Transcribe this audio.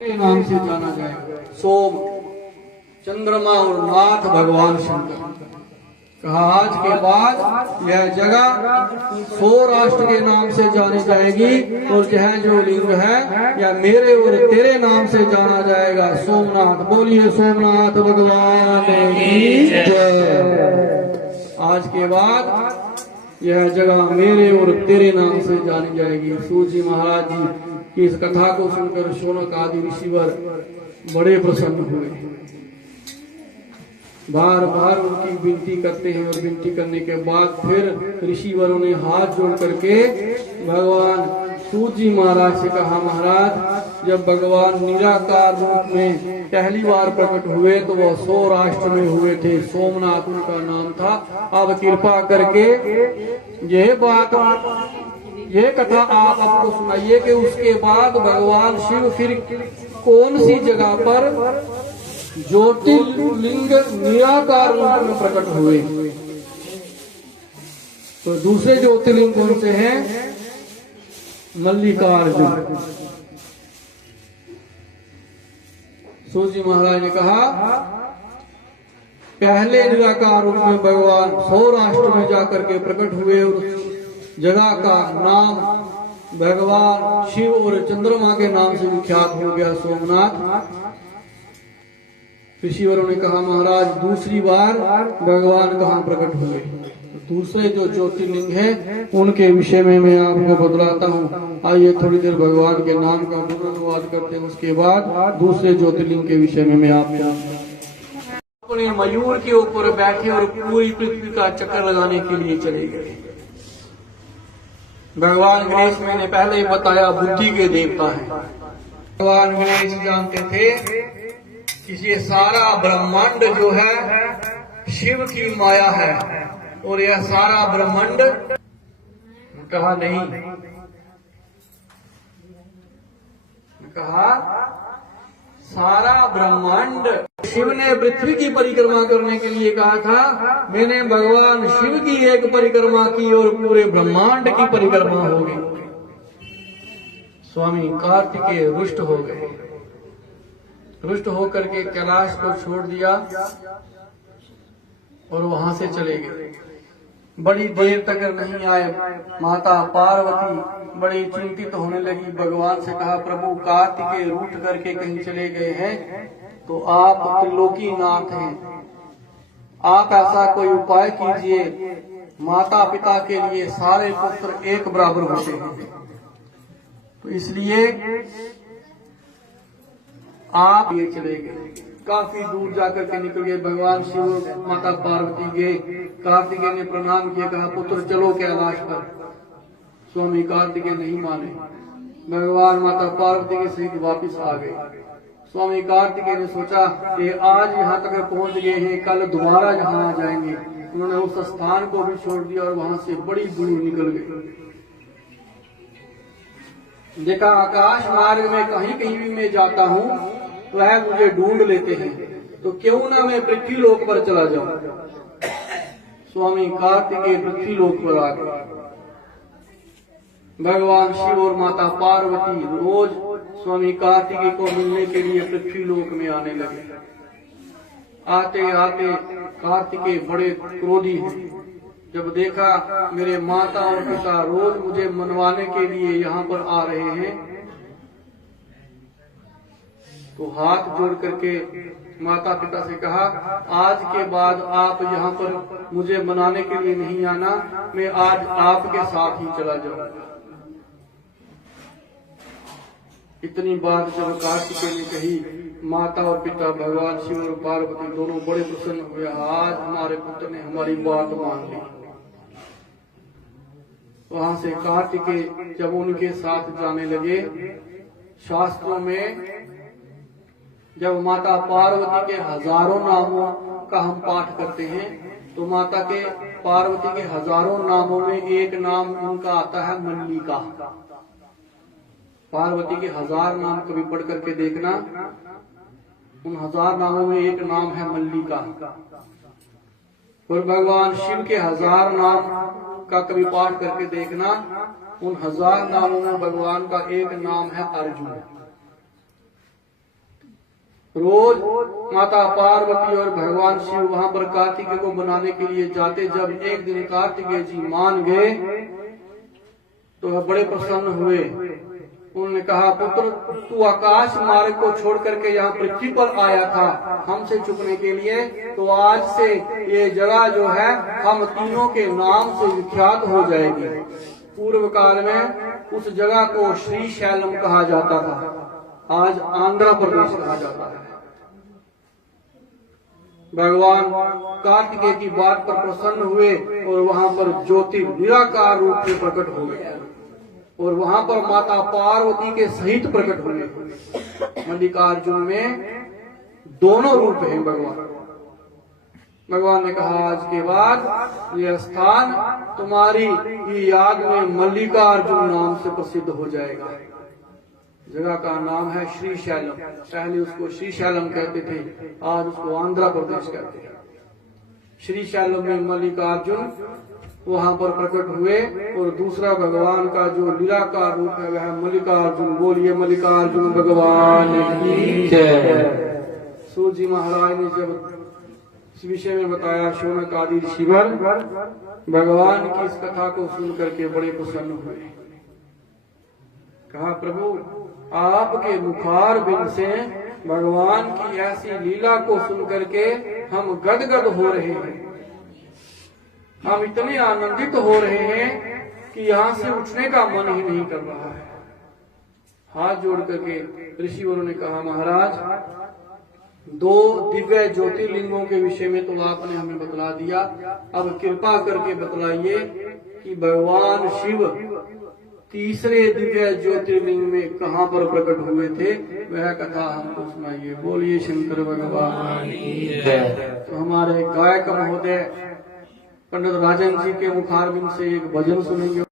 के नाम से जाना जाएगा। सोम, चंद्रमा और नाथ भगवान शंकर। कहा आज के बाद यह जगह सौराष्ट्र के नाम से जानी जाएगी और यह जो लिंग है या मेरे और तेरे नाम से जाना जाएगा सोमनाथ। बोलिए सोमनाथ भगवान की जय। आज के बाद यह जगह मेरे और तेरे नाम से जानी जाएगी। सूत जी महाराज जी की इस कथा को सुनकर शौनक आदि ऋषिवर बड़े प्रसन्न हुए। बार बार उनकी विनती करते हैं और विनती करने के बाद फिर ऋषिवरों ने हाथ जोड़ करके भगवान सूत जी महाराज से कहा, महाराज जब भगवान निराकार रूप में पहली बार प्रकट हुए तो वह सौराष्ट्र में हुए थे, सोमनाथ उनका नाम था। अब कृपा करके ये कथा आप हमको सुनाइए कि उसके बाद भगवान शिव फिर कौन सी जगह पर ज्योतिर्लिंग निराकार रूप में प्रकट हुए। तो दूसरे ज्योतिर्लिंग कौन से हैं? मल्लिकार्जुन। सूत जी महाराज ने कहा पहले निराकार रूप में भगवान सौराष्ट्र में जाकर के प्रकट हुए और जगह का नाम भगवान शिव और चंद्रमा के नाम से विख्यात हो गया सोमनाथ। ऋषिवरों ने कहा महाराज दूसरी बार भगवान कहाँ प्रकट हुए? दूसरे जो ज्योतिर्लिंग है उनके विषय में मैं आपको बतलाता हूँ। आइए थोड़ी देर भगवान के नाम का अनुवाद करते हैं, उसके बाद दूसरे ज्योतिर्लिंग के विषय में मैं आपको अपने मयूर के ऊपर बैठे और पूरी पृथ्वी का चक्कर लगाने के लिए चले गए। भगवान गणेश मैंने पहले ही बताया बुद्धि के देवता हैं। भगवान गणेश जानते थे कि ये सारा ब्रह्मांड जो है शिव की माया है और यह सारा ब्रह्मांड, कहा नहीं, कहा सारा ब्रह्मांड। शिव ने पृथ्वी की परिक्रमा करने के लिए कहा था, मैंने भगवान शिव की एक परिक्रमा की और पूरे ब्रह्मांड की परिक्रमा हो गई। स्वामी कार्तिकेय रुष्ट हो गए। रुष्ट होकर के कैलाश को छोड़ दिया और वहां से चले गए। बड़ी देर तक नहीं आए। माता पार्वती बड़ी चिंतित होने लगी। भगवान से कहा, प्रभु कार्तिकेय रूठ करके कहीं चले गए हैं तो आप त्रिलोकीनाथ हैं, आप ऐसा कोई उपाय कीजिए। माता पिता के लिए सारे पुत्र एक बराबर होते हैं, तो इसलिए आप ये चले गए। काफी दूर जाकर के निकल गए। भगवान शिव माता पार्वती गए। कार्तिकेय ने प्रणाम किया, कहा पुत्र चलो कैलाश पर। स्वामी कार्तिकेय नहीं माने। भगवान माता पार्वती के सहित वापिस आ गए। स्वामी कार्तिकेय ने सोचा कि आज यहाँ तक पहुंच गए हैं, कल दोबारा जहाँ आ जाएंगे। उन्होंने उस स्थान को भी छोड़ दिया और वहां से बड़ी दूर निकल गए। देखा आकाश मार्ग में कहीं कहीं भी मैं जाता हूँ तो वह मुझे ढूंढ लेते हैं, तो क्यों ना मैं पृथ्वी लोक पर चला जाऊं। स्वामी कार्तिकेय पृथ्वी लोक पर आ गए। भगवान शिव और माता पार्वती रोज स्वामी कार्तिकेय को मिलने के लिए पृथ्वी लोक में आने लगे। आते आते कार्तिकेय बड़े क्रोधी हैं। जब देखा मेरे माता और पिता रोज मुझे मनवाने के लिए यहाँ पर आ रहे हैं, तो हाथ जोड़ करके माता पिता से कहा, आज के बाद आप यहाँ पर मुझे मनाने के लिए नहीं आना, मैं आज आपके साथ ही चला जाऊंगा। इतनी बात जब कार्तिकेय ने कही, माता और पिता भगवान शिव और पार्वती दोनों बड़े प्रसन्न हुए। आज हमारे पुत्र ने हमारी बात मान ली। वहां से कार्तिकेय जब उनके साथ जाने लगे, शास्त्रों में जब माता पार्वती के हजारों नामों का हम पाठ करते हैं तो माता के पार्वती के हजारों नामों में एक नाम उनका आता है मल्लिका। पार्वती के 1000 नाम कभी पढ़ करके देखना, उन 1000 नामों में एक नाम है मल्लिका। और भगवान शिव के 1000 नाम का कभी पाठ करके देखना, उन 1000 नामों में भगवान का एक नाम है अर्जुन। रोज माता पार्वती और भगवान शिव वहां पर कार्तिकेय को बनाने के लिए जाते। जब एक दिन कार्तिकेय जी मान गए तो वह बड़े प्रसन्न हुए। उन्होंने कहा, पुत्र तू आकाश मार्ग को छोड़ करके यहाँ पृथ्वी पर आया था हमसे छुपने के लिए, तो आज से ये जगह जो है हम तीनों के नाम से विख्यात हो जाएगी। पूर्व काल में उस जगह को श्री शैलम कहा जाता था, आज आंध्र प्रदेश कहा जाता है। भगवान कार्तिकेय की बात पर प्रसन्न हुए और वहां पर ज्योति निराकार रूप में प्रकट हो गए और वहां पर माता पार्वती के सहित प्रकट हुए। मल्लिकार्जुन में दोनों रूप हैं भगवान। भगवान ने कहा, आज के बाद यह स्थान तुम्हारी ही याद में मल्लिकार्जुन नाम से प्रसिद्ध हो जाएगा। जगह का नाम है श्री शैलम। पहले उसको श्री शैलम कहते थे, आज उसको आंध्र प्रदेश कहते हैं। श्री शैलम में मल्लिकार्जुन वहां पर प्रकट हुए और दूसरा भगवान का जो निराकार रूप है वह मल्लिकार्जुन। बोलिए मल्लिकार्जुन भगवान की जय। सूर्य जी महाराज ने जब इस विषय में बताया, शौनक आदि ऋषिवर भगवान की इस कथा को सुन करके बड़े प्रसन्न हुए। कहा, प्रभु आपके मुखार बिंद से भगवान की ऐसी लीला को सुन करके हम गदगद हो रहे हैं। हम इतने आनंदित हो रहे हैं कि यहाँ से उठने का मन ही नहीं कर रहा है। हाथ जोड़ करके ऋषिवरों ने कहा, महाराज दो दिव्य ज्योतिर्लिंगों के विषय में तो आपने हमें बतला दिया, अब कृपा करके बतलाइए कि भगवान शिव तीसरे दिव्य ज्योतिर्लिंग में कहाँ पर प्रकट हुए थे, वह कथा हमको सुनाइए। बोलिए शंकर भगवान की जय। तो हमारे गायक महोदय पंडित राजन जी के मुखारबिंद से एक भजन सुनेंगे।